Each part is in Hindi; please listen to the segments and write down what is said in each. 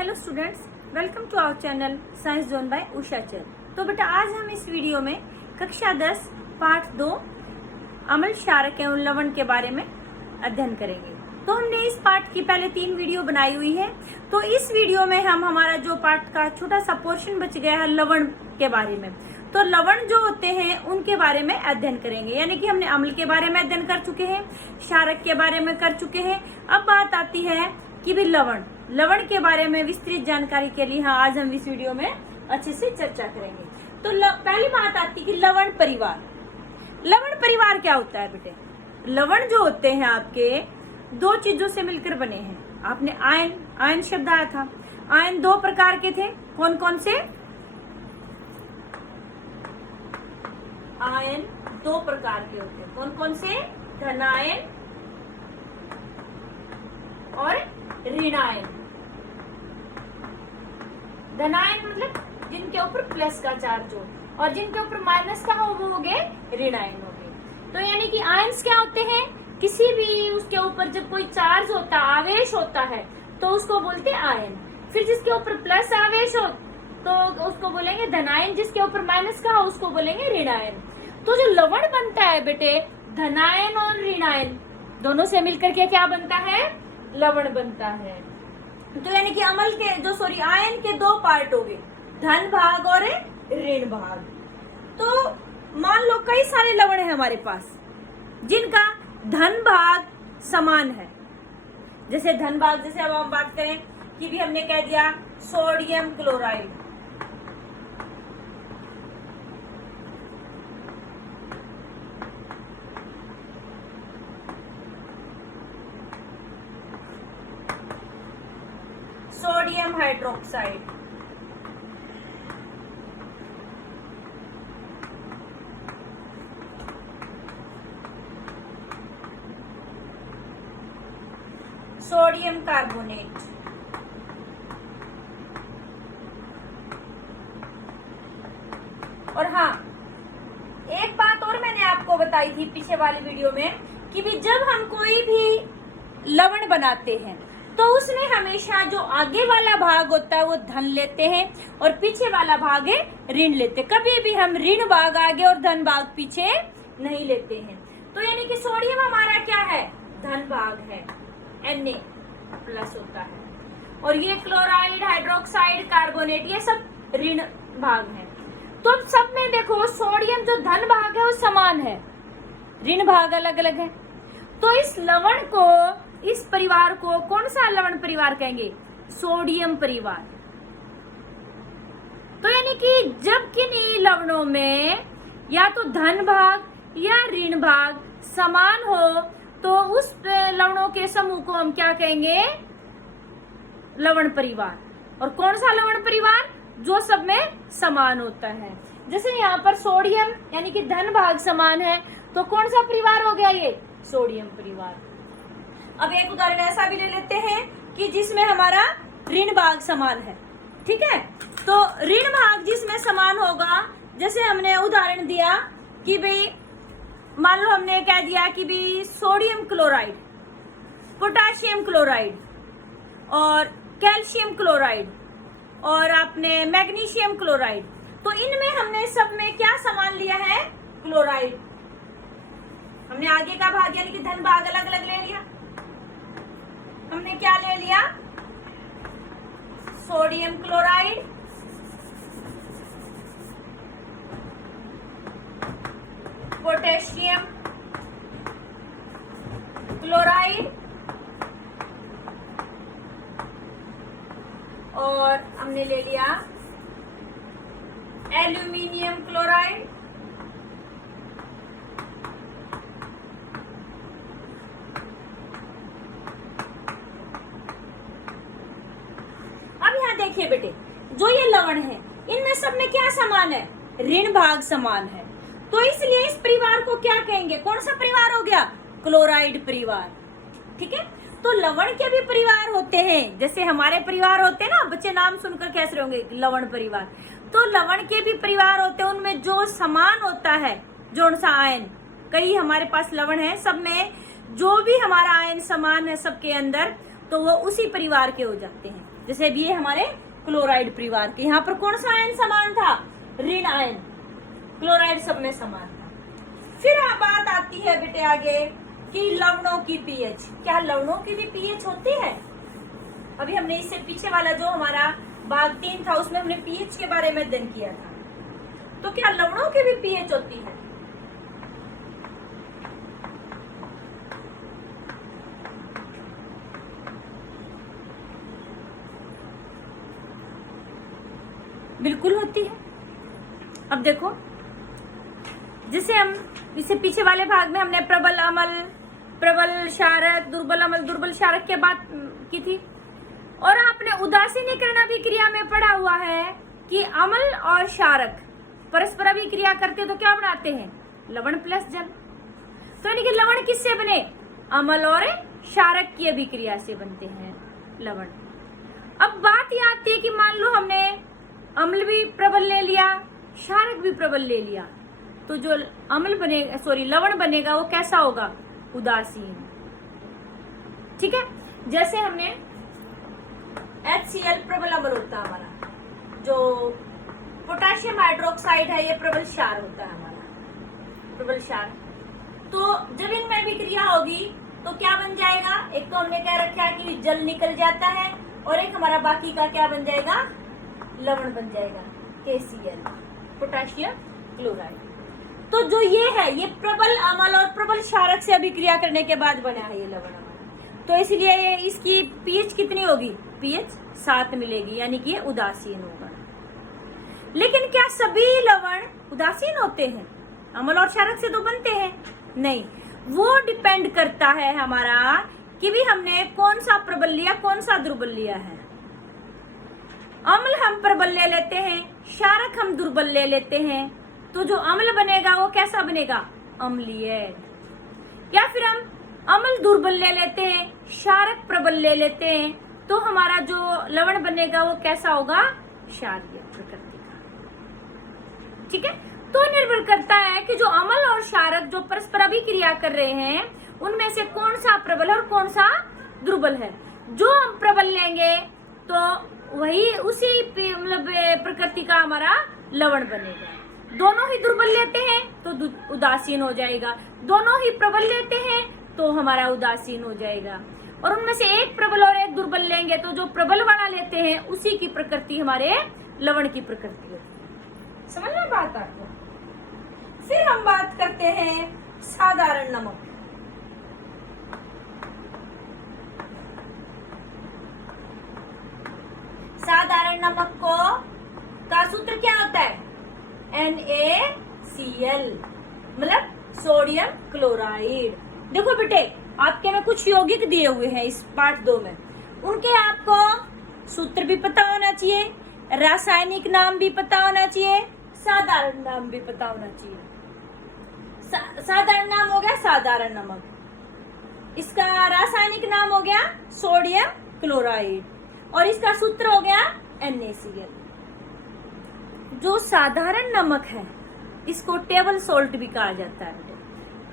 Hello students, welcome to our channel science zone by Usha Chand. तो बेटा आज हम इस वीडियो में कक्षा 10 पाठ 2 अम्ल क्षारक एवं लवण के बारे में अध्ययन करेंगे। तो हमने इस पाठ की पहले 3 वीडियो बनाई हुई है। तो इस वीडियो में हम हमारा जो पाठ का छोटा सा पोर्शन बच गया है लवण के बारे में, तो लवण जो होते हैं उनके बारे में अध्ययन करेंगे। यानी कि हमने अम्ल के बारे में अध्ययन कर चुके हैं, क्षारक के बारे में कर चुके हैं। अब बात आती है कि भी लवण के बारे में विस्तृत जानकारी के लिए आज हम इस वीडियो में अच्छे से चर्चा करेंगे। तो पहली बात आती है कि लवण परिवार क्या होता है बेटे। लवण जो होते हैं आपके 2 चीजों से मिलकर बने हैं। आपने आयन शब्द आया था। आयन 2 प्रकार के थे, कौन कौन से? आयन 2 प्रकार के होते हैं, कौन कौन से? धनायन और ऋणायन। धनायन मतलब जिनके ऊपर प्लस का चार्ज हो और जिनके ऊपर माइनस का हो वो हो गए ऋणायन हो गए। तो यानी कि आयन्स क्या होते हैं? किसी भी उसके ऊपर जब कोई चार्ज होता, आवेश होता है तो उसको बोलते हैं आयन। फिर जिसके ऊपर प्लस आवेश हो तो उसको बोलेंगे धनायन, जिसके ऊपर माइनस का हो उसको बोलेंगे ऋणायन। तो जो लवण बनता है बेटे, धनायन और ऋणायन दोनों से मिलकर के क्या बनता है? लवण बनता है। तो यानी कि आयन के 2 पार्ट हो गए, धन भाग और ऋण भाग। तो मान लो कई सारे लवण है हमारे पास जिनका धन भाग समान है। जैसे धन भाग, जैसे अब हम बात करें कि भी हमने कह दिया sodium chloride, sodium hydroxide, sodium carbonate, और हाँ एक बात और मैंने आपको बताई थी पीछे वाली वीडियो में कि भी जब हम कोई भी लवण बनाते हैं तो उसमें हमेशा जो आगे वाला भाग होता है वो धन लेते हैं और पीछे वाला भाग है ऋण लेते हैं। कभी भी हम ऋण भाग आगे और धन भाग पीछे नहीं लेते हैं। तो यानी कि सोडियम हमारा क्या है? धन भाग है, Na प्लस होता है, और ये क्लोराइड, हाइड्रोक्साइड, कार्बोनेट ये सब ऋण भाग है। तो अब सब में देखो सोडियम जो धन भाग है वो समान है, ऋण भाग अलग अलग है। तो इस लवण को, इस परिवार को कौन सा लवण परिवार कहेंगे? सोडियम परिवार। तो यानी कि जब किन्हीं लवणों में या तो धन भाग या ऋण भाग समान हो तो उस लवणों के समूह को हम क्या कहेंगे? लवण परिवार। और कौन सा लवण परिवार? जो सब में समान होता है। जैसे यहाँ पर सोडियम यानी कि धन भाग समान है तो कौन सा परिवार हो गया? ये सोडियम परिवार। अब एक उदाहरण ऐसा भी ले लेते हैं कि जिसमें हमारा ऋण भाग समान है। ठीक है, तो ऋण भाग जिसमें समान होगा, जैसे हमने उदाहरण दिया कि भाई मान लो हमने कह दिया कि भी सोडियम क्लोराइड, पोटाशियम क्लोराइड और कैल्शियम क्लोराइड और आपने मैग्नीशियम क्लोराइड। तो इनमें हमने सब में क्या सामान लिया है? क्लोराइड। हमने आगे का भाग यानी कि धन भाग अलग अलग ले लिया। हमने क्या ले लिया? सोडियम क्लोराइड, पोटेशियम क्लोराइड और हमने ले लिया एल्यूमिनियम क्लोराइड, देखिए बेटे, जो ये लवण है इनमें सब में क्या समान है? ऋण भाग समान है। तो इसलिए इस परिवार को क्या कहेंगे? कौन सा परिवार हो गया? क्लोराइड परिवार। ठीक है, तो लवण के भी परिवार होते हैं, जैसे हमारे परिवार होते हैं ना, बच्चे नाम सुनकर कैसे होंगे? लवण परिवार। तो लवण के भी परिवार होते हैं, उनमें जो समान होता है, जो सा आयन, कई हमारे पास लवण है, सब में जो भी हमारा आयन समान है सबके अंदर, तो वो उसी परिवार के हो जाते हैं। जैसे अब ये हमारे क्लोराइड परिवार के, यहाँ पर कौन सा आयन समान था? ऋण आयन। क्लोराइड सब में समान था। फिर बात आती है बेटे आगे कि लवणों की पीएच। क्या लवणों की भी पीएच होती है? अभी हमने इससे पीछे वाला जो हमारा भाग 3 था उसमें हमने पीएच के बारे में अध्ययन किया था। तो क्या लवणों की भी पीएच होती है? बिल्कुल होती है। अब देखो, जैसे हम इससे पीछे वाले भाग में हमने प्रबल अम्ल, प्रबल क्षारक, दुर्बल अम्ल, दुर्बल क्षारक की बात की थी। और आपने उदासीनीकरण अभिक्रिया में पढ़ा हुआ है कि अम्ल और क्षारक परस्पर अभिक्रिया करते तो क्या बनाते हैं? लवण प्लस जल। तो यानी कि लवण किससे बने? अम्ल और क्षारक की अभिक्रिया से बनते हैं लवण। अब बात यह आती है कि मान लो हमने अम्ल भी प्रबल ले लिया, क्षारक भी प्रबल ले लिया, तो जो अम्ल बनेगा, सॉरी लवण बनेगा, वो कैसा होगा? उदासीन। ठीक है। जैसे हमने HCl प्रबल अम्ल होता है हमारा, जो पोटेशियम हाइड्रोक्साइड है ये प्रबल क्षार होता है हमारा, प्रबल क्षार। तो जब इनमें अभिक्रिया होगी तो क्या बन जाएगा? एक तो हमने कह रखा है कि जल निकल जाता है, और एक हमारा बाकी का क्या बन जाएगा? लवण बन जाएगा, KCl, पोटेशियम क्लोराइड। तो जो ये है, ये प्रबल अम्ल और प्रबल क्षारक से अभिक्रिया करने के बाद बना है ये लवण हमारा। तो इसलिए ये इसकी पीएच कितनी होगी? पीएच 7 मिलेगी, यानी कि ये उदासीन होगा। लेकिन क्या सभी लवण उदासीन होते हैं? अम्ल और क्षारक से तो बनते हैं? नहीं, वो डिपेंड करता है हमारा कि भी हमने कौन सा प्रबल लिया, कौन सा दुर्बल लिया है। अम्ल हम प्रबल ले लेते हैं, क्षारक हम दुर्बल ले लेते हैं, तो जो अम्ल बनेगा वो कैसा बनेगा? अम्लीय। या फिर हम अम्ल दुर्बल ले लेते हैं, क्षारक प्रबल ले लेते हैं, तो हमारा जो लवण बनेगा वो कैसा होगा? क्षारीय प्रकृति का। ठीक है। तो निर्भर करता है कि जो अम्ल और क्षारक जो परस्पर अभिक्रिया कर रहे हैं उनमें से कौन सा प्रबल और कौन सा दुर्बल है। जो हम प्रबल लेंगे तो वही उसी मतलब प्रकृति का हमारा लवण बनेगा। दोनों ही दुर्बल लेते हैं तो उदासीन हो जाएगा, दोनों ही प्रबल लेते हैं तो हमारा उदासीन हो जाएगा। और उनमें से एक प्रबल और एक दुर्बल लेंगे तो जो प्रबल वाला लेते हैं उसी की प्रकृति हमारे लवण की प्रकृति होती है। समझ में बात आपको? फिर हम बात करते हैं साधारण नमक। साधारण नमक को का सूत्र क्या होता है? NaCl, मतलब सोडियम क्लोराइड। देखो बेटे, आपके में कुछ यौगिक दिए हुए हैं इस पार्ट 2 में, उनके आपको सूत्र भी पता होना चाहिए, रासायनिक नाम भी पता होना चाहिए, साधारण नाम भी पता होना चाहिए। साधारण नाम हो गया साधारण नमक, इसका रासायनिक नाम हो गया सोडियम क्लोराइड, और इसका सूत्र हो गया NaCl। जो साधारण नमक है इसको टेबल सॉल्ट भी कहा जाता है।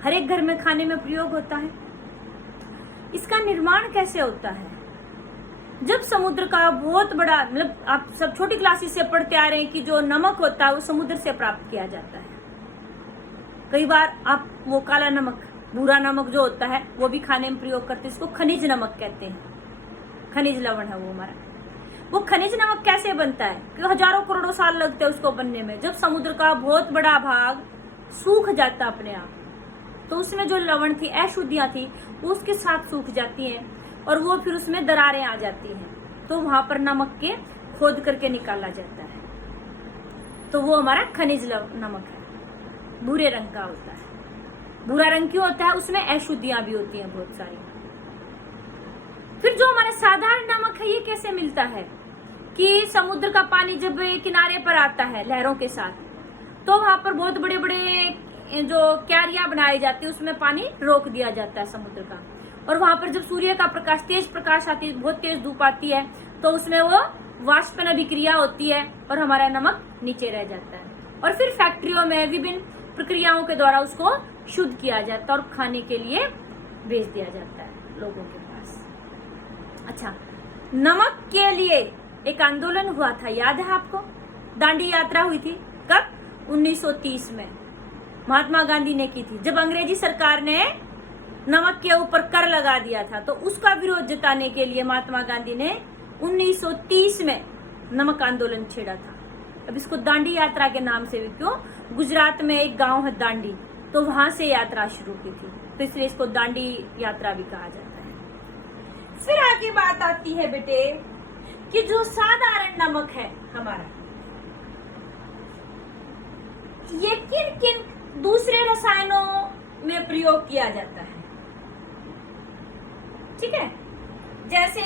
हर एक घर में खाने में प्रयोग होता है। इसका निर्माण कैसे होता है? जब समुद्र का बहुत बड़ा, मतलब आप सब छोटी क्लासेस से पढ़ते आ रहे हैं कि जो नमक होता है वो समुद्र से प्राप्त किया जाता है। कई बार आप वो काला नमक, भूरा नमक जो होता है वो भी खाने में प्रयोग करते हैं, इसको खनिज नमक कहते हैं, खनिज लवण है वो हमारा। वो खनिज नमक कैसे बनता है? कि हजारों करोड़ों साल लगते हैं उसको बनने में। जब समुद्र का बहुत बड़ा भाग सूख जाता अपने आप, तो उसमें जो लवण थी, अशुद्धियां थी, वो उसके साथ सूख जाती हैं और वो फिर उसमें दरारें आ जाती हैं, तो वहां पर नमक के खोद करके निकाला जाता है। तो वो हमारा खनिज नमक है, भूरे रंग का होता है। भूरा रंग क्यों होता है? उसमें अशुद्धियां भी होती हैं बहुत सारी। फिर जो हमारा साधारण नमक है ये कैसे मिलता है? कि समुद्र का पानी जब किनारे पर आता है लहरों के साथ, तो वहां पर बहुत बड़े बड़े जो क्यारियां बनाई जाती है, उसमें पानी रोक दिया जाता है समुद्र का, और वहां पर जब सूर्य का प्रकाश, तेज प्रकाश आती है, बहुत तेज धूप आती है, तो उसमें वो वाष्पन अभिक्रिया होती है और हमारा नमक नीचे रह जाता है। और फिर फैक्ट्रियों में विभिन्न प्रक्रियाओं के द्वारा उसको शुद्ध किया जाता है और खाने के लिए भेज दिया जाता है लोगों के पास। अच्छा, नमक के लिए एक आंदोलन हुआ था, याद है आपको? दांडी यात्रा हुई थी कब? 1930 में महात्मा गांधी ने की थी, जब अंग्रेजी सरकार ने नमक के ऊपर कर लगा दिया था। तो उसका विरोध जताने के लिए महात्मा गांधी ने 1930 में नमक आंदोलन छेड़ा था। अब इसको दांडी यात्रा के नाम से भी क्यों? गुजरात में एक गांव है दांडी, तो वहां से यात्रा शुरू की थी, तो इसलिए इसको दांडी यात्रा भी कहा जाता है। फिर आगे बात आती है बेटे कि जो साधारण नमक है हमारा, ये किन किन दूसरे रसायनों में प्रयोग किया जाता है। ठीक है, जैसे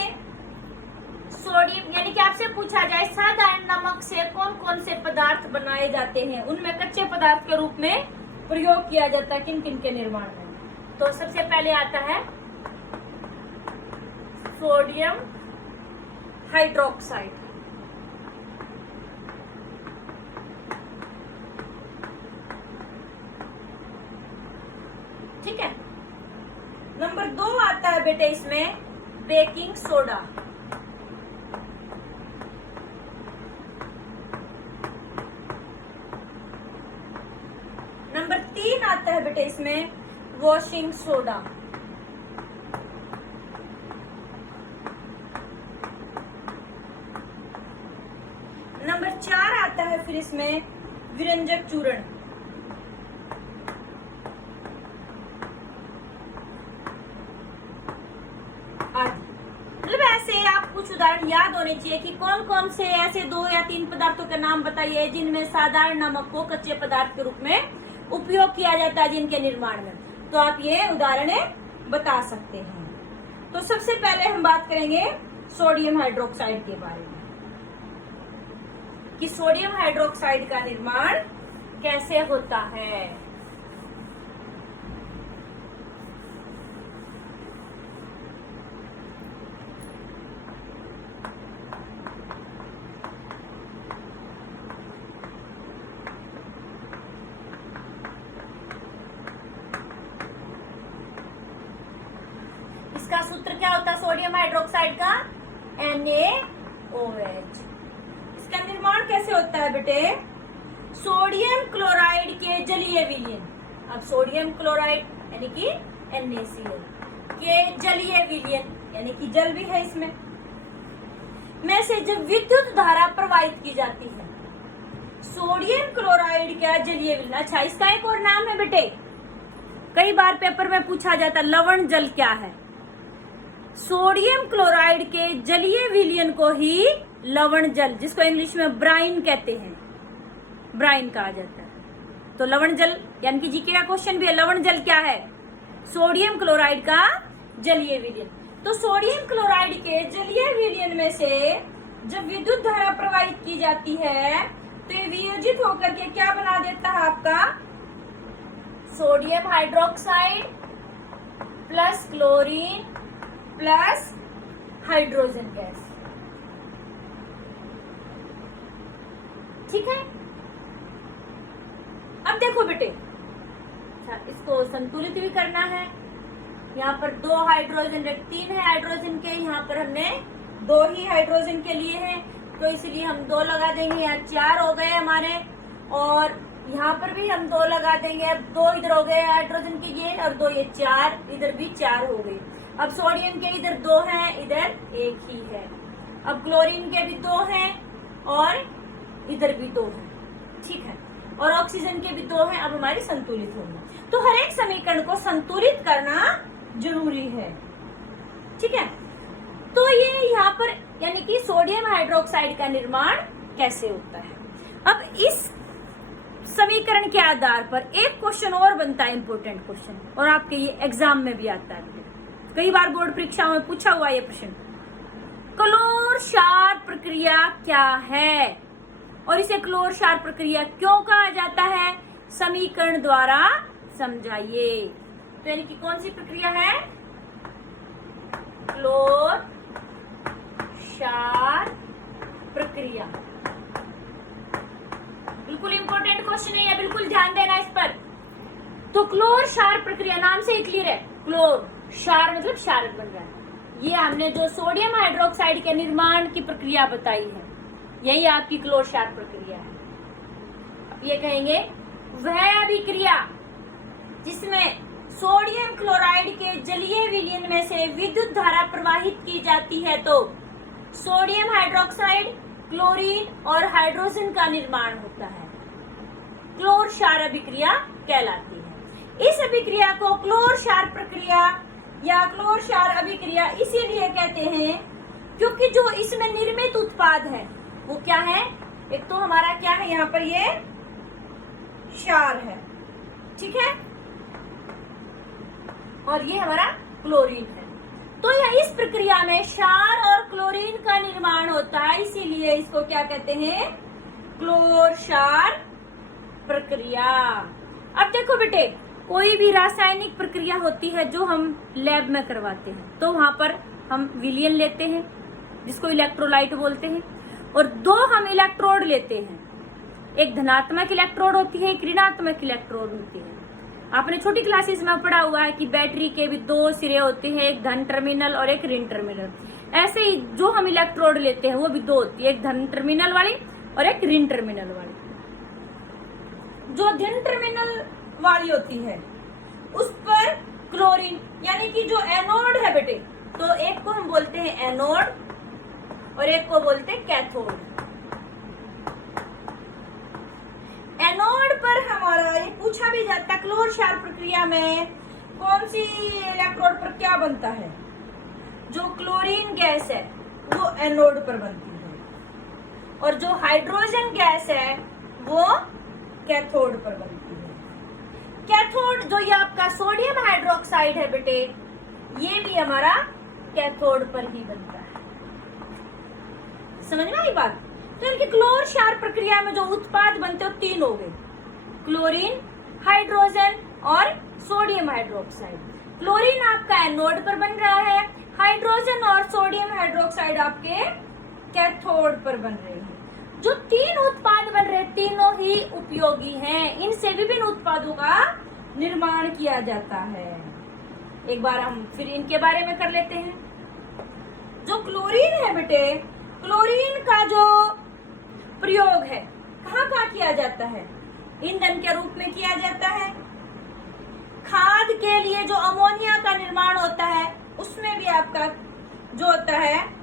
सोडियम, यानी कि आपसे पूछा जाए साधारण नमक से कौन कौन से पदार्थ बनाए जाते हैं, उनमें कच्चे पदार्थ के रूप में प्रयोग किया जाता है किन किन के निर्माण में। तो सबसे पहले आता है सोडियम हाइड्रोक्साइड। ठीक है, नंबर 2 आता है बेटे इसमें बेकिंग सोडा। नंबर 3 आता है बेटे इसमें वॉशिंग सोडा। नंबर 4 आता है फिर इसमें विरंजक चूर्ण। मतलब ऐसे आप कुछ उदाहरण याद होने चाहिए कि कौन कौन से ऐसे 2 या 3 पदार्थों के नाम बताइए जिनमें साधारण नमक को कच्चे पदार्थ के रूप में उपयोग किया जाता है जिनके निर्माण में। तो आप ये उदाहरण बता सकते हैं। तो सबसे पहले हम बात करेंगे सोडियम हाइड्रोक्साइड के बारे में कि सोडियम हाइड्रोक्साइड का निर्माण कैसे होता है। इसका सूत्र क्या होता है सोडियम हाइड्रोक्साइड का? NaOH। इसका निर्माण कैसे होता है बेटे? सोडियम क्लोराइड के जलीय विलयन। अब सोडियम क्लोराइड यानी कि NaCl के जलीय विलयन यानी कि जल भी है इसमें में से जब विद्युत धारा प्रवाहित की जाती है, सोडियम क्लोराइड का जलीय विलयन। अच्छा, इसका एक और नाम है बेटे, कई बार पेपर में पूछा जाता है लवण जल क्या है। सोडियम क्लोराइड के जलीय विलयन को ही लवण जल, जिसको इंग्लिश में ब्राइन कहते हैं, ब्राइन कहा जाता है। तो लवण जल यानी कि जीके का क्वेश्चन भी है, लवण जल क्या है? सोडियम क्लोराइड का जलीय विलयन। तो सोडियम क्लोराइड के जलीय विलयन में से जब विद्युत धारा प्रवाहित की जाती है तो ये वियोजित होकर के क्या बना देता है आपका? Sodium hydroxide plus chlorine plus hydrogen gas. ठीक है, अब देखो बेटे, अच्छा इसको संतुलित भी करना है। यहाँ पर 2 हाइड्रोजन, 3 है हाइड्रोजन के, यहाँ पर हमने 2 ही हाइड्रोजन के लिए हैं, तो इसलिए हम 2 लगा देंगे। यहाँ 4 हो गए हमारे, और यहाँ पर भी हम 2 लगा देंगे। अब 2 इधर हो गए हाइड्रोजन के ये, और 2 ये 4, इधर भी 4 हो गई। अब सोडियम के इधर 2 हैं, इधर 1 ही है। अब क्लोरीन के भी 2 हैं और इधर भी 2 हैं। ठीक है, और ऑक्सीजन के भी 2 हैं। अब हमारी संतुलित होगी। तो हर एक समीकरण को संतुलित करना जरूरी है। ठीक है, तो ये यहाँ पर यानी कि सोडियम हाइड्रोक्साइड का निर्माण कैसे होता है। अब इस समीकरण के आधार पर एक क्वेश्चन और बनता है, इंपोर्टेंट क्वेश्चन, और आपके ये एग्जाम में भी आता है, कई बार बोर्ड परीक्षाओं में पूछा हुआ ये प्रश्न। क्लोर क्षार प्रक्रिया क्या है और इसे क्लोर क्षार प्रक्रिया क्यों कहा जाता है? समीकरण द्वारा समझाइए। तो यानी कि कौन सी प्रक्रिया है? क्लोर क्षार प्रक्रिया। बिल्कुल इंपॉर्टेंट क्वेश्चन है, बिल्कुल ध्यान देना इस पर। तो क्लोर क्षार प्रक्रिया नाम से ही क्लियर है, क्लोर क्षार मतलब क्षारक बन रहा है, ये हमने जो सोडियम हाइड्रोक्साइड के निर्माण की प्रक्रिया बताई है, यही आपकी क्लोर क्षार प्रक्रिया है। अब ये कहेंगे वह अभिक्रिया जिसमें सोडियम क्लोराइड के जलीय विलयन में से विद्युत धारा प्रवाहित की जाती है तो सोडियम हाइड्रोक्साइड, क्लोरीन और हाइड्रोजन का निर्माण होता है, क्लोर क्षार अभिक्रिया कहलाती है। इस अभिक्रिया को क्लोर क्षार प्रक्रिया या क्लोर क्षार अभिक्रिया इसीलिए कहते हैं क्योंकि जो इसमें निर्मित उत्पाद है वो क्या है, एक तो हमारा क्या है यहाँ पर ये क्षार है, ठीक है, और ये हमारा क्लोरीन है। तो यह इस प्रक्रिया में क्षार और क्लोरीन का निर्माण होता है, इसीलिए इसको क्या कहते हैं, क्लोर क्षार प्रक्रिया। अब देखो बेटे, कोई भी रासायनिक प्रक्रिया होती है जो हम लैब में करवाते हैं तो वहां पर हम विलयन लेते हैं जिसको इलेक्ट्रोलाइट बोलते हैं, और दो हम इलेक्ट्रोड लेते हैं, एक धनात्मक इलेक्ट्रोड होती है, एक ऋणात्मक इलेक्ट्रोड होती है। आपने छोटी क्लासेस में पढ़ा हुआ है कि बैटरी के भी दो सिरे होते हैं, एक धन टर्मिनल और एक ऋण टर्मिनल। ऐसे ही जो हम इलेक्ट्रोड लेते हैं वो भी दो होती है, एक धन टर्मिनल वाली और एक ऋण टर्मिनल वाली। जो धन टर्मिनल वाली होती है उस पर क्लोरीन यानी कि जो एनोड है बेटे, तो एक को हम बोलते हैं एनोड और एक को बोलते हैं कैथोड। एनोड पर हमारा ये पूछा भी जाता है क्लोर क्षार प्रक्रिया में कौन सी इलेक्ट्रोड पर क्या बनता है, जो क्लोरीन गैस है वो एनोड पर बनती है और जो हाइड्रोजन गैस है वो कैथोड पर बनती है। कैथोड जो ये आपका सोडियम हाइड्रोक्साइड है बेटे, ये भी हमारा कैथोड पर ही बनता है। समझ में आई बात? तो इनकी क्लोर क्षार प्रक्रिया में जो उत्पाद बनते हैं तीन हो गए, क्लोरीन, हाइड्रोजन और सोडियम हाइड्रोक्साइड। क्लोरीन आपका एनोड पर बन रहा है, हाइड्रोजन और सोडियम हाइड्रोक्साइड आपके कैथोड पर बन रहे हैं। जो तीन उत्पाद बन रहे तीनों ही उपयोगी हैं, इनसे विभिन्न उत्पादों का निर्माण किया जाता है। एक बार हम फिर इनके बारे में कर लेते हैं। जो क्लोरीन है बेटे, क्लोरीन का जो प्रयोग है कहाँ कहाँ किया जाता है, ईंधन के रूप में किया जाता है, खाद के लिए जो अमोनिया का निर्माण होता है उसमें भी आपका जो होता है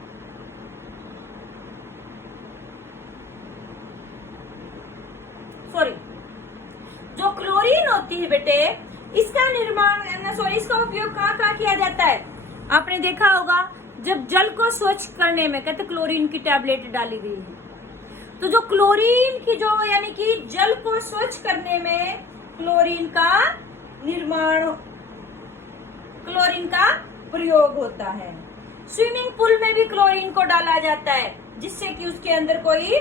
जो क्लोरीन होती है बेटे, इसका निर्माण इसका उपयोग कहाँ कहाँ किया जाता है। आपने देखा होगा जब जल को स्वच्छ करने में कहते क्लोरीन की टैबलेट डाली गई है, तो जो क्लोरीन की जो यानी कि जल को स्वच्छ करने में क्लोरीन का निर्माण, क्लोरीन का प्रयोग होता है। स्विमिंग पूल में भी क्लोरीन को डाला जाता है जिससे कि उसके अंदर कोई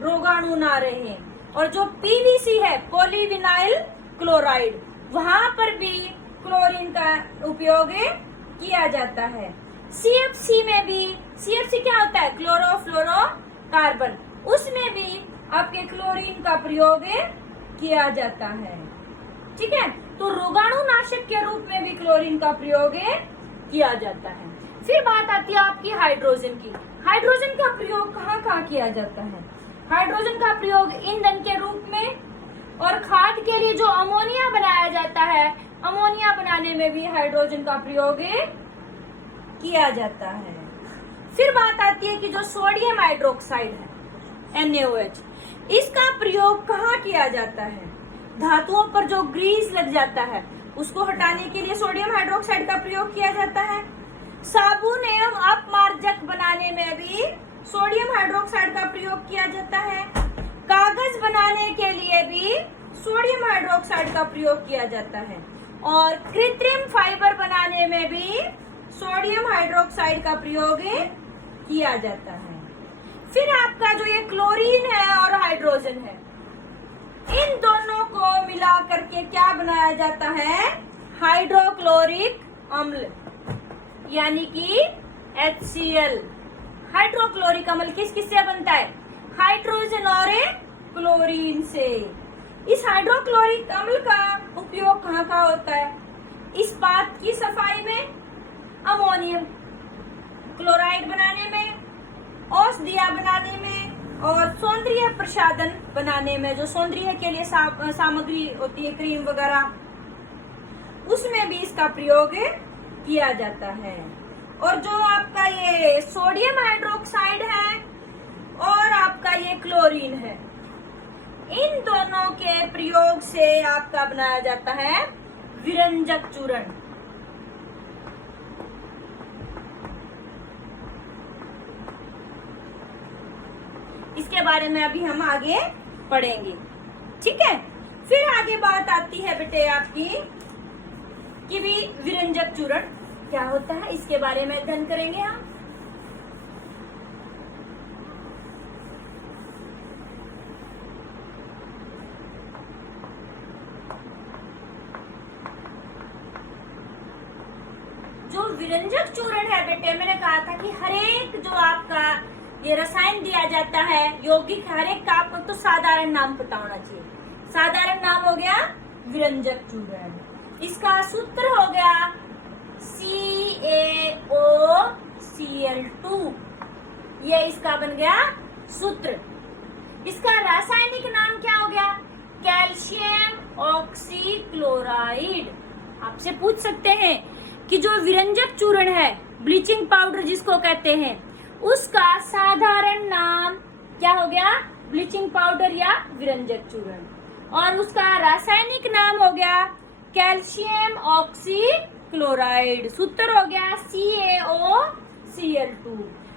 रोगाणु ना रहे। और जो पीवीसी है, पॉलीविनाइल क्लोराइड, वहां पर भी क्लोरीन का उपयोग किया जाता है। सीएफसी में भी, सीएफसी क्या होता है, क्लोरोफ्लोरोकार्बन, उसमें भी आपके क्लोरीन का प्रयोग किया जाता है। ठीक है, तो रोगाणु नाशक के रूप में भी क्लोरीन का प्रयोग किया जाता है। फिर बात आती है आपकी हाइड्रोजन की। हाइड्रोजन का प्रयोग कहाँ कहाँ किया जाता है। हाइड्रोजन का प्रयोग ईंधन के रूप में और खाद के लिए जो अमोनिया बनाया जाता है, अमोनिया बनाने में भी हाइड्रोजन का प्रयोग किया जाता है। फिर बात आती है कि जो सोडियम हाइड्रोक्साइड है NaOH, इसका प्रयोग कहाँ किया जाता है। धातुओं पर जो ग्रीस लग जाता है उसको हटाने के लिए सोडियम हाइड्रोक्साइड का प्रयोग किया जाता है। साबुन एवं अपमार्जक बनाने में भी सोडियम हाइड्रोक्साइड का प्रयोग किया जाता है। कागज बनाने के लिए भी सोडियम हाइड्रोक्साइड का प्रयोग किया जाता है और कृत्रिम फाइबर बनाने में भी सोडियम हाइड्रोक्साइड का प्रयोग किया जाता है। फिर आपका जो ये क्लोरीन है और हाइड्रोजन है, इन दोनों को मिला करके क्या बनाया जाता है, हाइड्रोक्लोरिक अम्ल यानी कि HCl। हाइड्रोक्लोरिक अम्ल किस किस से बनता है, हाइड्रोजन और क्लोरीन से। इस हाइड्रोक्लोरिक अम्ल का उपयोग कहाँ कहाँ होता है, इस्पात की सफाई में, अमोनियम क्लोराइड बनाने में, औषधियां बनाने में और सौंदर्य प्रसाधन बनाने में, जो सौंदर्य के लिए सामग्री होती है क्रीम वगैरह, उसमें भी इसका प्रयोग किया जाता है। और जो आपका ये सोडियम हाइड्रोक्साइड है और आपका ये क्लोरीन है, इन दोनों के प्रयोग से आपका बनाया जाता है विरंजक चूर्ण। इसके बारे में अभी हम आगे पढ़ेंगे, ठीक है। फिर आगे बात आती है बेटे आपकी कि भी विरंजक चूर्ण क्या होता है, इसके बारे में अध्ययन करेंगे हम। जो विरंजक चूर्ण है बेटे, मैंने कहा था कि हर एक जो आपका ये रसायन दिया जाता है यौगिक, हर एक का आपको तो साधारण नाम पता होना चाहिए। साधारण नाम हो गया विरंजक चूर्ण, इसका सूत्र हो गया CaOCl2, ये इसका बन गया सूत्र। इसका रासायनिक नाम क्या हो गया, कैल्शियम ऑक्सीक्लोराइड। आपसे पूछ सकते हैं कि जो विरंजक चूर्ण है, ब्लीचिंग पाउडर जिसको कहते हैं, उसका साधारण नाम क्या हो गया, ब्लीचिंग पाउडर या विरंजक चूर्ण, और उसका रासायनिक नाम हो गया कैल्शियम ऑक्सीक्लोराइड। सूत्र हो गया CaOCl2।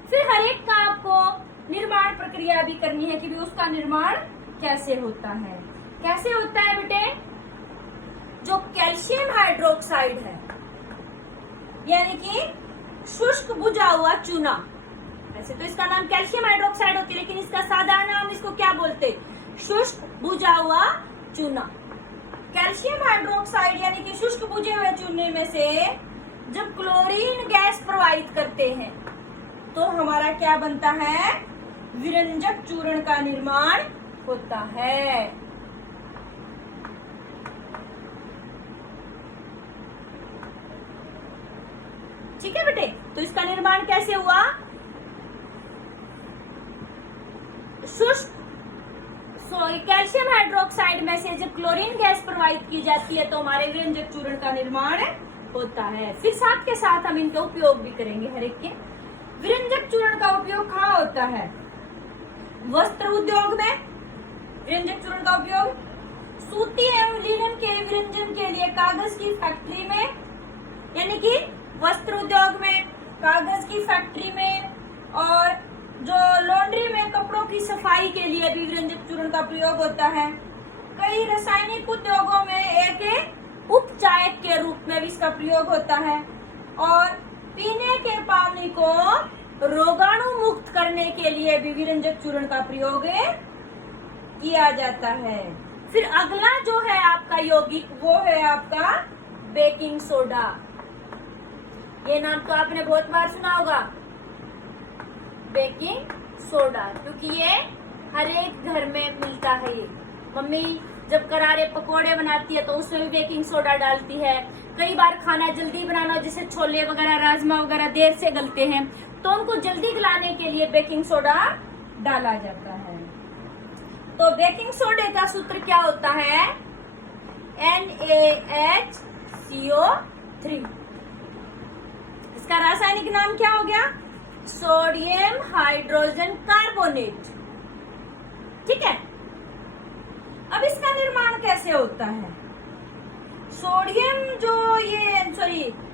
फिर हर एक का आपको निर्माण प्रक्रिया भी करनी है कि भी उसका निर्माण कैसे होता है। कैसे होता है बेटे, जो कैल्शियम हाइड्रोक्साइड है यानी कि शुष्क बुझा हुआ चूना, वैसे तो इसका नाम कैल्शियम हाइड्रोक्साइड होती है, लेकिन इसका साधारण नाम इसको क्या बोलते, शुष्क बुझा हुआ चूना। कैल्शियम हाइड्रोक्साइड यानी कि शुष्क बुझे हुए चूने में से जब क्लोरीन गैस प्रवाहित करते हैं तो हमारा क्या बनता है, विरंजक चूर्ण का निर्माण होता है। ठीक है बेटे, तो इसका निर्माण कैसे हुआ, शुष्क कैल्शियम हाइड्रोक्साइड में से जब क्लोरीन गैस प्रवाहित की जाती है तो हमारे विरंजक चूर्ण का निर्माण होता है। फिर साथ के साथ हम इनका उपयोग भी करेंगे हर एक के। विरंजक चूर्ण का उपयोग कहाँ होता है, वस्त्र उद्योग में। विरंजक चूर्ण का उपयोग सूती एवं लिनन के विरंजन के लिए कागज की फैक्ट्री में, यानी कि वस्त्र उद्योग में, कागज की फैक्ट्री में, और जो लॉन्ड्री में कपड़ों की सफाई के लिए भी विरंजक चूर्ण का प्रयोग होता है। कई रासायनिक उद्योगों में एक उपचायक के रूप में भी इसका प्रयोग होता है, और पीने के पानी को रोगाणु मुक्त करने के लिए भी विरंजक चूर्ण का प्रयोग किया जाता है। फिर अगला जो है आपका यौगिक, वो है आपका बेकिंग सोडा। ये नाम तो आपने बहुत बार सुना होगा, बेकिंग सोडा, क्योंकि ये हर एक घर में मिलता है। ये मम्मी जब करारे पकोड़े बनाती है तो उसमें भी बेकिंग सोडा डालती है। कई बार खाना जल्दी बनाना, जैसे छोले वगैरह, राजमा वगैरह देर से गलते हैं तो उनको जल्दी गलाने के लिए बेकिंग सोडा डाला जाता है। तो बेकिंग सोडे का सूत्र क्या होता है, NaHCO3। इसका रासायनिक नाम क्या हो गया, सोडियम हाइड्रोजन कार्बोनेट। ठीक है, अब इसका निर्माण कैसे होता है,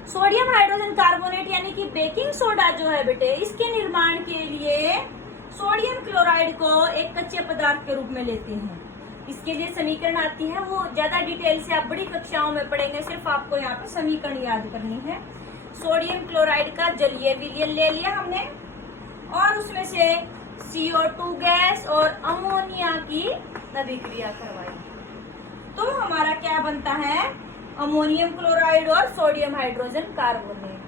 सोडियम हाइड्रोजन कार्बोनेट यानी कि बेकिंग सोडा जो है बेटे, इसके निर्माण के लिए सोडियम क्लोराइड को एक कच्चे पदार्थ के रूप में लेते हैं। इसके लिए समीकरण आती है, वो ज्यादा डिटेल से आप बड़ी कक्षाओं में पढ़ेंगे, सिर्फ आपको यहाँ पे समीकरण याद करनी है। सोडियम क्लोराइड का जलीय विलयन ले लिया हमने, और उसमें से CO2 गैस और अमोनिया की अभिक्रिया करवाई, तो हमारा क्या बनता है, अमोनियम क्लोराइड और सोडियम हाइड्रोजन कार्बोनेट।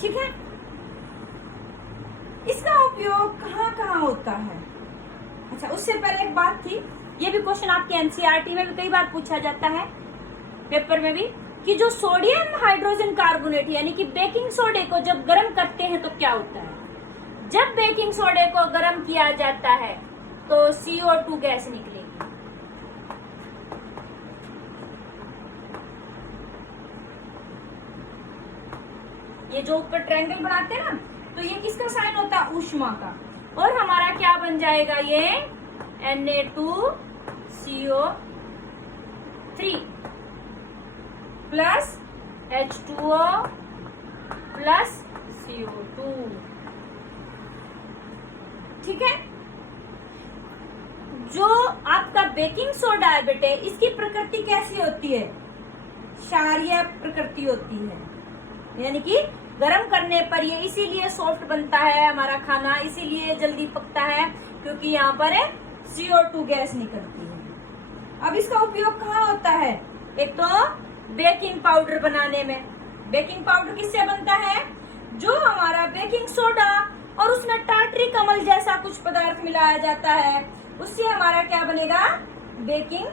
ठीक है, इसका उपयोग कहाँ कहाँ होता है, अच्छा, उससे पहले एक बात थी, ये भी क्वेश्चन आपके एनसीईआरटी में भी कई बार पूछा जाता है, पेपर में भी, कि जो सोडियम हाइड्रोजन कार्बोनेट यानी कि बेकिंग सोडे को जब गर्म करते हैं तो क्या होता है। जब बेकिंग सोडे को गर्म किया जाता है तो CO2 गैस निकलेगी। ये जो ऊपर ट्रायंगल बनाते हैं ना, तो ये किसका साइन होता है, ऊष्मा का, और हमारा क्या बन जाएगा, ये Na2CO3 plus H2O plus CO2। ठीक है। जो आपका बेकिंग सोडा है बेटे, इसकी प्रकृति कैसी होती है, क्षारीय प्रकृति होती है, यानी कि गर्म करने पर ये इसीलिए सॉफ्ट बनता है हमारा खाना, इसीलिए जल्दी पकता है, क्योंकि यहाँ पर CO2 गैस निकलती है। अब इसका उपयोग कहाँ होता है, एक तो बेकिंग पाउडर बनाने में। बेकिंग पाउडर किससे बनता है, जो हमारा बेकिंग सोडा और उसमें टार्टरिक अम्ल जैसा कुछ पदार्थ मिलाया जाता है, उससे हमारा क्या बनेगा, बेकिंग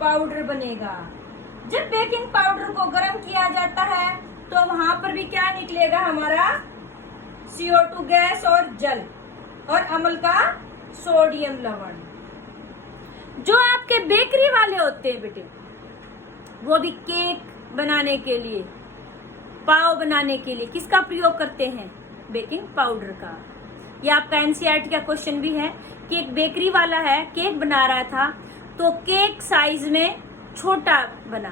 पाउडर बनेगा। जब बेकिंग पाउडर को गर्म किया जाता है तो वहां पर भी क्या निकलेगा, हमारा CO2 गैस और जल और अम्ल का सोडियम लवण। जो आपके बेकरी वाले होते हैं बेटे, वो भी केक बनाने के लिए, पाव बनाने के लिए किसका प्रयोग करते हैं, बेकिंग पाउडर का। ये आपका एनसीईआरटी का क्वेश्चन भी है कि एक बेकरी वाला है, केक बना रहा था, तो केक साइज में छोटा बना,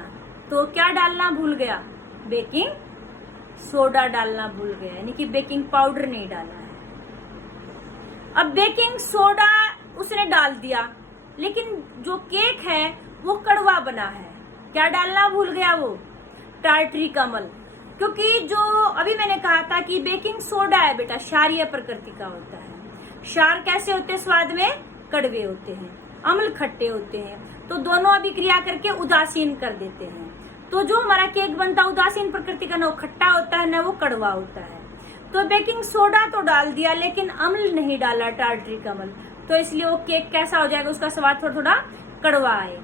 तो क्या डालना भूल गया, बेकिंग सोडा डालना भूल गया, यानी कि बेकिंग पाउडर नहीं डाला है। अब बेकिंग सोडा उसने डाल दिया, लेकिन जो केक है वो कड़वा बना है, क्या डालना भूल गया, वो टार्टरिक अम्ल। क्योंकि जो अभी मैंने कहा था कि बेकिंग सोडा है बेटा, क्षारीय प्रकृति का होता है। क्षार कैसे होते हैं, स्वाद में कड़वे होते हैं, अम्ल खट्टे होते हैं, तो दोनों अभिक्रिया करके उदासीन कर देते हैं। तो जो हमारा केक बनता है उदासीन प्रकृति का, न वो खट्टा होता है न वो कड़वा होता है। तो बेकिंग सोडा तो डाल दिया, लेकिन अम्ल नहीं डाला, टार्टरिक अम्ल, तो इसलिए वो केक कैसा हो जाएगा, उसका स्वाद थोड़ा थोड़ा कड़वा आएगा।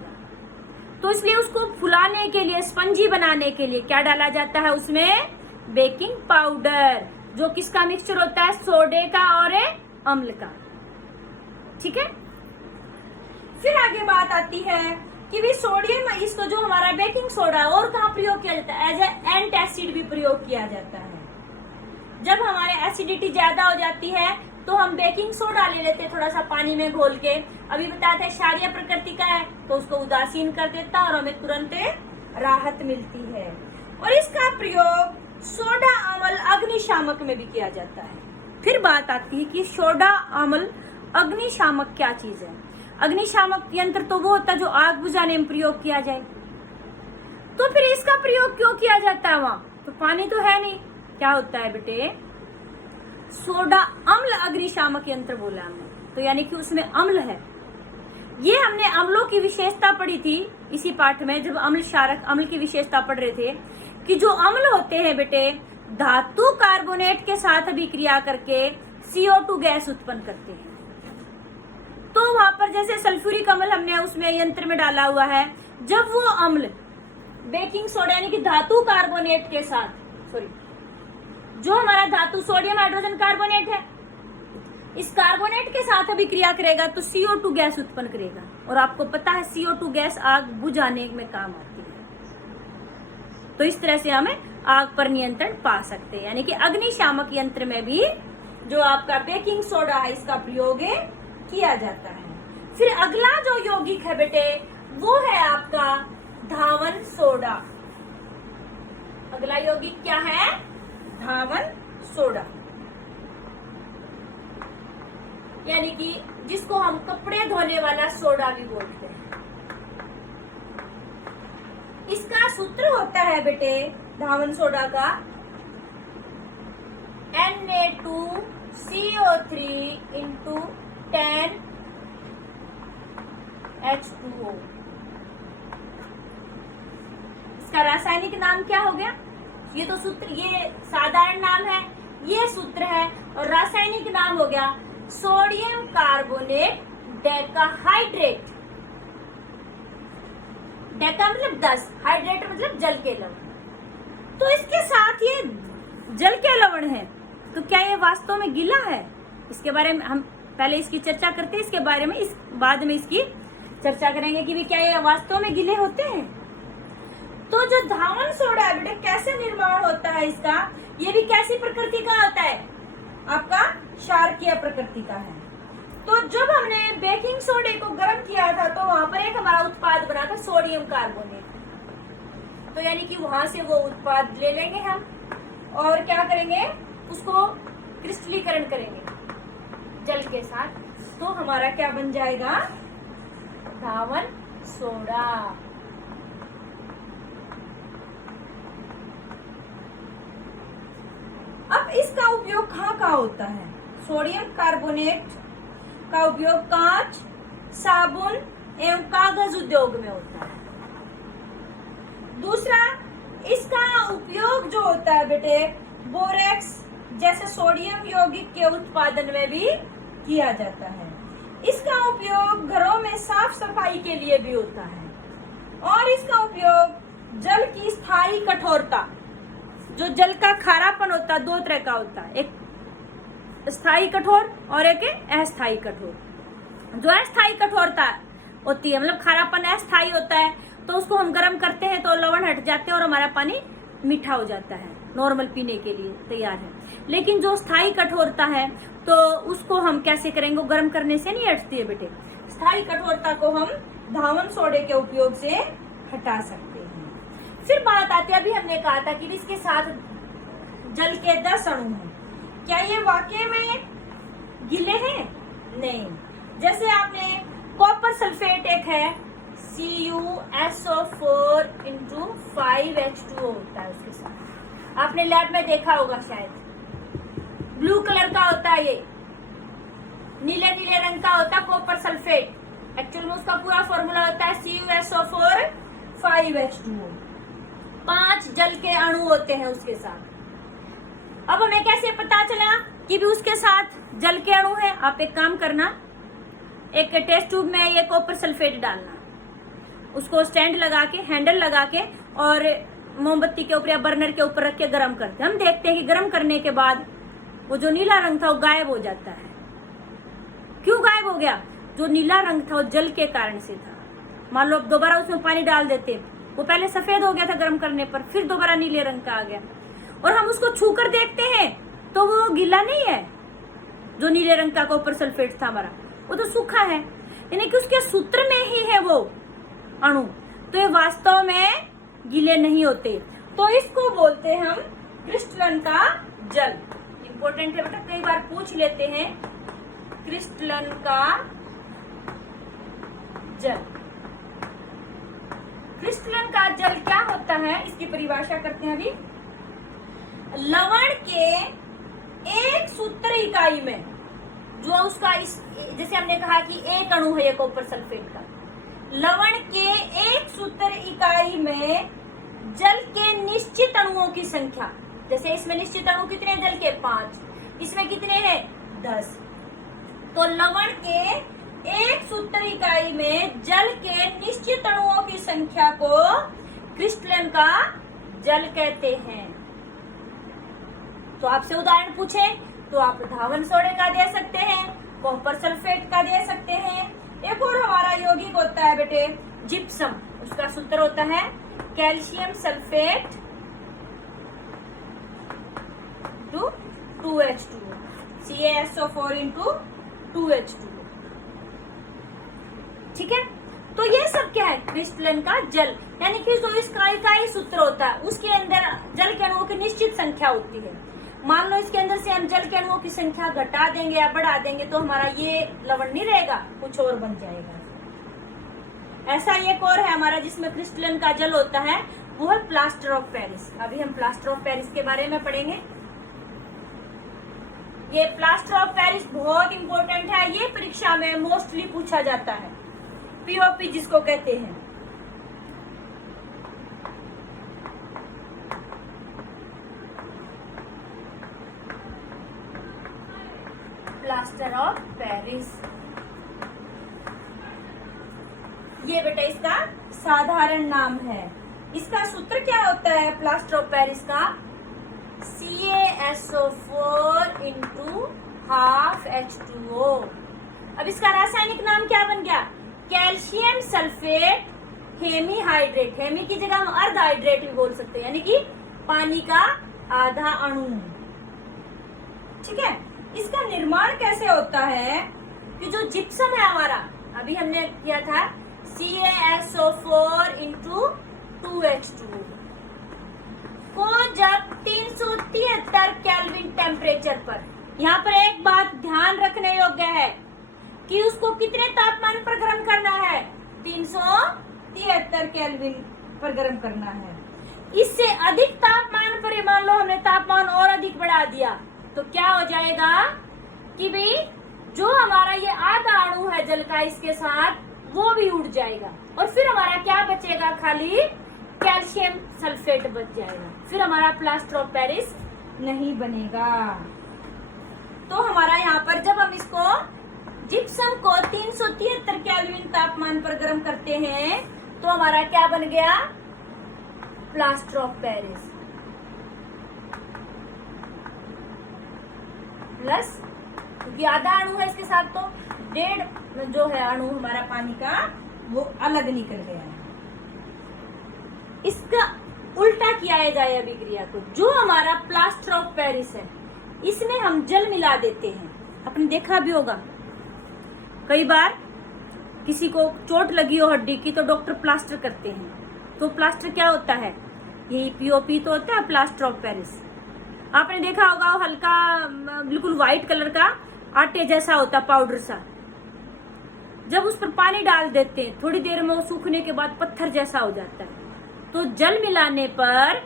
तो इसलिए उसको फुलाने के लिए, स्पंजी बनाने के लिए क्या डाला जाता है उसमें, बेकिंग पाउडर, जो किसका मिक्सचर होता है, सोडे का और अम्ल का। ठीक है। फिर आगे बात आती है कि भी सोडियम, इसको जो हमारा बेकिंग सोडा है और कहाँ प्रयोग किया जाता है, एज ए एंटासिड भी प्रयोग किया जाता है। जब हमारे एसिडिटी ज्यादा हो जाती है तो हम बेकिंग सोडा ले लेते हैं थोड़ा सा पानी में घोल के, अभी बताया था क्षारीय प्रकृति का है, तो उसको उदासीन कर देता है और हमें तुरंत राहत मिलती है। और इसका प्रयोग सोडा अम्ल अग्निशामक में भी किया जाता है। फिर बात आती है कि सोडा अम्ल अग्निशामक क्या चीज है। अग्निशामक यंत्र तो वो होता है जो आग बुझाने में प्रयोग किया जाए, तो फिर इसका प्रयोग क्यों किया जाता है, वहां तो पानी तो है नहीं, क्या होता है बेटे, सोडा अम्ल अग्निशामक यंत्र बोला हमने, तो यानी कि उसमें अम्ल है। ये हमने अम्लों की विशेषता पढ़ी थी इसी पाठ में, जब अम्ल क्षारक अम्ल की विशेषता पढ़ रहे थे, कि जो अम्ल होते हैं बेटे धातु कार्बोनेट के साथ अभिक्रिया करके CO2 गैस उत्पन्न करते हैं। तो वहां पर जैसे सल्फ्यूरिक अम्ल हमने उसमें यंत्र में डाला हुआ है, जब वो अम्ल बेकिंग सोडा यानी कि धातु कार्बोनेट के साथ, सॉरी जो हमारा धातु सोडियम हाइड्रोजन कार्बोनेट है, इस कार्बोनेट के साथ अभिक्रिया करेगा तो CO2 गैस उत्पन्न करेगा। और आपको पता है CO2 गैस आग बुझाने में काम आती है। तो इस तरह से हमें आग पर नियंत्रण पा सकते हैं, यानी कि अग्निशामक यंत्र में भी जो आपका बेकिंग सोडा है इसका प्रयोग किया जाता है। फिर अगला जो यौगिक है बेटे वो है आपका धावन सोडा। अगला यौगिक क्या है, धावन सोडा, यानी कि जिसको हम कपड़े धोने वाला सोडा भी बोलते हैं। इसका सूत्र होता है बेटे धावन सोडा का Na2CO3 into 10H2O। इसका रासायनिक नाम क्या हो गया, ये तो सूत्र, ये साधारण नाम है, ये सूत्र है, और रासायनिक नाम हो गया सोडियम कार्बोनेट डेकाहाइड्रेट, डेका मतलब 10, हाइड्रेट मतलब जल के लवण। तो इसके साथ ये जल के लवण है, तो क्या ये वास्तव में गीला है? इसके बारे में हम पहले इसकी चर्चा करते हैं, इसके बारे में इस बाद में इसकी चर्चा करेंगे कि भी क्या ये वास्तव में गीले होते हैं। तो जो धावन सोडा है बेटे, कैसे निर्माण होता है इसका, ये भी कैसी प्रकृति का होता है? आपका क्षारकीय प्रकृति का है। तो जब हमने बेकिंग सोडे को गर्म किया था तो वहां पर एक हमारा उत्पाद बना था सोडियम कार्बोनेट। तो यानी कि वहां से वो उत्पाद ले लेंगे हम और क्या करेंगे, उसको क्रिस्टलीकरण करेंगे जल के साथ, तो हमारा क्या बन जाएगा? धावन सोडा। अब इसका उपयोग कहाँ होता है? सोडियम कार्बोनेट का उपयोग कांच, साबुन एवं कागज उद्योग में होता है। दूसरा, इसका उपयोग जो होता है बेटे, बोरेक्स जैसे सोडियम यौगिक के उत्पादन में भी किया जाता है। इसका उपयोग घरों में साफ सफाई के लिए भी होता है और इसका उपयोग जल की स्थायी कठोरता, जो जल का खारापन होता है, दो तरह का होता है, एक स्थायी कठोर और एक अस्थायी कठोर। जो अस्थायी कठोरता होती है मतलब खारापन अस्थायी होता है, तो उसको हम गर्म करते हैं तो लवण हट जाते हैं और हमारा पानी मीठा हो जाता है, नॉर्मल पीने के लिए तैयार है। लेकिन जो स्थायी कठोरता है तो उसको हम कैसे करेंगे? गर्म करने से नहीं हटती है बेटे। स्थायी कठोरता को हम धावन सोडे के उपयोग से हटा सकते हैं। फिर बात आती है, अभी हमने कहा था कि इसके साथ जल के 10 अणु हैं, क्या ये वाकई में गीले हैं? नहीं। जैसे आपने कॉपर सल्फेट एक है CuSO4 × 5H2O होता है, उसके साथ आपने लैब में देखा होगा शायद। ब्लू कलर का होता है, ये नीले नीले रंग का होता है कॉपर सल्फेट। एक्चुअल में उसका पूरा फॉर्मूला होता है CuSO4 5H2O। 5 जल के अणु होते हैं उसके साथ। अब हमें कैसे पता चला कि भी उसके साथ जल के अणु है? आप एक काम करना, एक टेस्ट ट्यूब में ये कॉपर सल्फेट डालना, उसको स्टैंड लगा के, हैंडल लगा के और मोमबत्ती के ऊपर या बर्नर के ऊपर रख के गर्म करते हैं। हम देखते हैं कि गर्म करने के बाद वो जो नीला रंग था वो गायब हो जाता है। क्यों गायब हो गया? जो नीला रंग था वो जल के कारण से था। मान लो दोबारा उसमें पानी डाल देते, वो पहले सफेद हो गया था गर्म करने पर, फिर दोबारा नीले रंग का आ गया और हम उसको छू कर देखते हैं तो वो गीला नहीं है। जो नीले रंग का कॉपर सल्फेट था हमारा, वो तो सूखा है, यानी कि उसके सूत्र में ही है वो अणु, तो ये वास्तव में गीले नहीं होते। तो इसको बोलते हैं हम क्रिस्टलन का जल। इंपॉर्टेंट है बेटा, कई बार पूछ लेते हैं क्रिस्टलन का जल। क्रिस्टलन का जल क्या होता है, इसकी परिभाषा करते हैं अभी। लवण के एक सूत्र इकाई में, जो उसका जैसे हमने कहा कि एक अणु है ये कॉपर सल्फेट का, लवण के एक सूत्र इकाई में जल के निश्चित अणुओं की संख्या, जैसे इसमें निश्चित अणु कितने जल के? 5, इसमें कितने हैं? 10। तो लवण के एक सूत्र इकाई में जल के निश्चित अणुओं की संख्या को क्रिस्टलन का जल कहते हैं। तो आपसे उदाहरण पूछे तो आप धावन सोडे का दे सकते हैं, कॉपर सल्फेट का दे सकते हैं। एक और हमारा यौगिक होता है बेटे जिप्सम, उसका सूत्र होता है calcium sulphate to 2H2O, CaSO4 × 2H2O। ठीक है, तो ये सब क्या है? क्रिस्टलन का जल, यानी कि जो इसका इकाई सूत्र होता है उसके अंदर जल के अणुओं की निश्चित संख्या होती है। मान लो इसके अंदर से हम जल के अणुओं की संख्या घटा देंगे या बढ़ा देंगे तो हमारा ये लवण नहीं रहेगा, कुछ और बन जाएगा। ऐसा एक और है हमारा जिसमें क्रिस्टलन का जल होता है, वो है प्लास्टर ऑफ पेरिस। अभी हम प्लास्टर ऑफ पेरिस के बारे में पढ़ेंगे। ये प्लास्टर ऑफ पेरिस बहुत इंपॉर्टेंट है, ये परीक्षा में मोस्टली पूछा जाता है, पीओपी जिसको कहते हैं। प्लास्टर ऑफ पेरिस ये बेटा इसका साधारण नाम है। इसका सूत्र क्या होता है प्लास्टर ऑफ पेरिस का? CaSO4 into half H2O। अब इसका रासायनिक नाम क्या बन गया? Calcium sulphate hemihydrate. हेमी की जगह हम अर्ध हाइड्रेट भी बोल सकते हैं, यानी कि पानी का आधा अणु। ठीक है, इसका निर्माण कैसे होता है कि जो जिप्सम है हमारा, अभी हमने किया था CaSO4 इंटू 2H2 को जब 373 केल्विन टेम्परेचर पर, यहाँ पर एक बात ध्यान रखने योग्य है कि उसको कितने तापमान पर गर्म करना है? 373 केल्विन पर गर्म करना है। इससे अधिक तापमान पर मान लो हमने तापमान और अधिक बढ़ा दिया तो क्या हो जाएगा कि भाई जो हमारा ये आधा अणु है जल का इसके साथ वो भी उड़ जाएगा और फिर हमारा क्या बचेगा? खाली कैल्शियम सल्फेट बच जाएगा। फिर हमारा प्लास्टर ऑफ पेरिस नहीं बनेगा। तो हमारा यहाँ पर जब हम इसको जिप्सम को 373 केल्विन तापमान पर गर्म करते हैं तो हमारा क्या बन गया? Plaster of Paris. प्लस क्योंकि आधा अणु है इसके साथ तो 1.5 जो है अणु हमारा पानी का वो अलग निकल गया है। इसका उल्टा किया जाए अभिक्रिया को, जो हमारा प्लास्टर ऑफ पेरिस है इसमें हम जल मिला देते हैं। आपने देखा भी होगा कई बार किसी को चोट लगी हो हड्डी की तो डॉक्टर प्लास्टर करते हैं। तो प्लास्टर क्या होता है? यही पीओपी तो होता है प्लास्टर ऑफ पेरिस। आपने देखा होगा वो हल्का बिल्कुल व्हाइट कलर का आटे जैसा होता पाउडर सा। जब उस पर पानी डाल देते हैं थोड़ी देर में वो सूखने के बाद पत्थर जैसा हो जाता है। तो जल मिलाने पर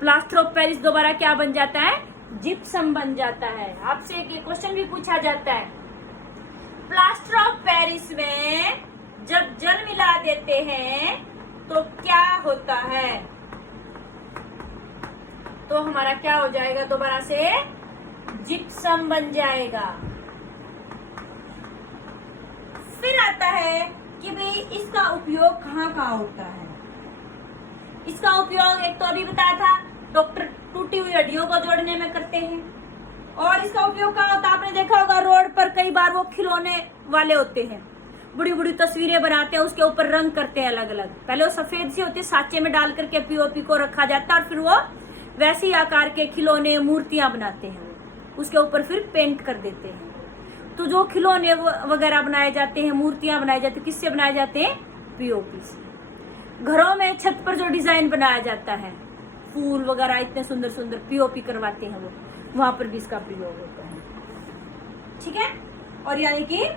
प्लास्टर ऑफ पेरिस दोबारा क्या बन जाता है? जिप्सम बन जाता है। आपसे एक क्वेश्चन भी पूछा जाता है, प्लास्टर ऑफ पेरिस में जब जल मिला देते हैं तो क्या होता है? तो हमारा क्या हो जाएगा? दोबारा से जिप्सम बन जाएगा। फिर आता है कि भाई इसका उपयोग कहाँ कहाँ होता है। इसका उपयोग एक तो अभी बताया था डॉक्टर टूटी हुई हड्डियों को जोड़ने में करते हैं। और इसका उपयोग कहाँ होता है? आपने देखा होगा रोड पर कई बार वो खिलौने वाले होते हैं, बड़ी बड़ी तस्वीरें बनाते हैं, उसके ऊपर रंग करते हैं अलग अलग। पहले वो सफेद सी होती है, सांचे में डाल करके पीओपी को रखा जाता है और फिर वो वैसी आकार के खिलौने मूर्तियां बनाते हैं, उसके ऊपर फिर पेंट कर देते हैं। तो जो खिलौने वगैरह बनाए जाते हैं, मूर्तियां बनाई जाती है, किससे बनाए जाते हैं? पीओपी से। घरों में छत पर जो डिजाइन बनाया जाता है, फूल वगैरह इतने सुंदर सुंदर पीओपी करवाते हैं वो, वहां पर भी इसका प्रयोग होता है। ठीक है, और यानी कि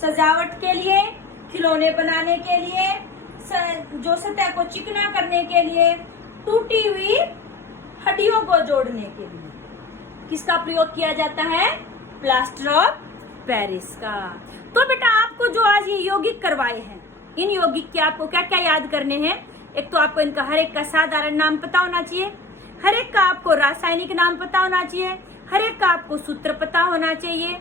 सजावट के लिए, खिलौने बनाने के लिए, जो सतह को चिकना करने के लिए, टूटी हुई हड्डियों को जोड़ने के लिए किसका प्रयोग किया जाता है? प्लास्टर ऑफ पेरिस का। तो बेटा आपको जो आज ये यौगिक करवाए हैं, इन यौगिक के आपको क्या क्या याद करने हैं? एक तो आपको इनका हर एक का साधारण नाम पता होना चाहिए, हर एक का आपको रासायनिक नाम पता होना चाहिए, हर एक का आपको सूत्र पता होना चाहिए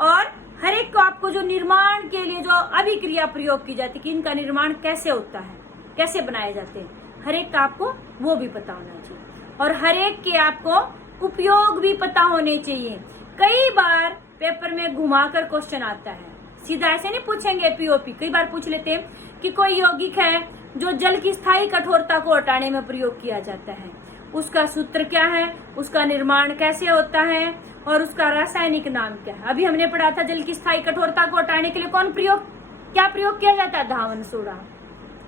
और हर एक को आपको जो निर्माण के लिए जो अभिक्रिया प्रयोग की जाती है कि इनका निर्माण कैसे होता है, कैसे बनाए जाते हैं, हर एक का आपको वो भी पता होना चाहिए और हर एक के आपको उपयोग भी पता होने चाहिए। कई बार पेपर में घुमाकर क्वेश्चन आता है, सीधा ऐसे नहीं पूछेंगे पीओपी। कई बार पूछ लेते हैं कि कोई यौगिक है जो जल की स्थायी कठोरता को हटाने में प्रयोग किया जाता है, उसका सूत्र क्या है, उसका निर्माण कैसे होता है और उसका रासायनिक नाम क्या है। अभी हमने पढ़ा था जल की स्थायी कठोरता को हटाने के लिए क्या प्रयोग किया जाता है? धावन सोडा।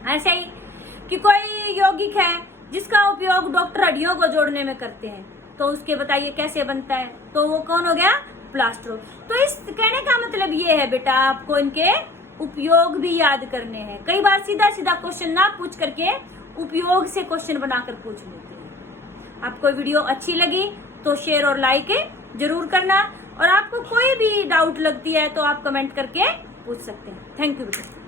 ऐसे ही कि कोई यौगिक है जिसका उपयोग डॉक्टर हड्डियों को जोड़ने में करते हैं, तो उसके बताइए कैसे बनता है? तो वो कौन हो गया? प्लास्टर। तो इस कहने का मतलब ये है बेटा आपको इनके उपयोग भी याद करने हैं। कई बार सीधा सीधा क्वेश्चन ना पूछ करके उपयोग से क्वेश्चन बनाकर पूछ लेते हैं। आपको वीडियो अच्छी लगी तो शेयर और लाइक जरूर करना और आपको कोई भी डाउट लगती है तो आप कमेंट करके पूछ सकते हैं। थैंक यू बेटा।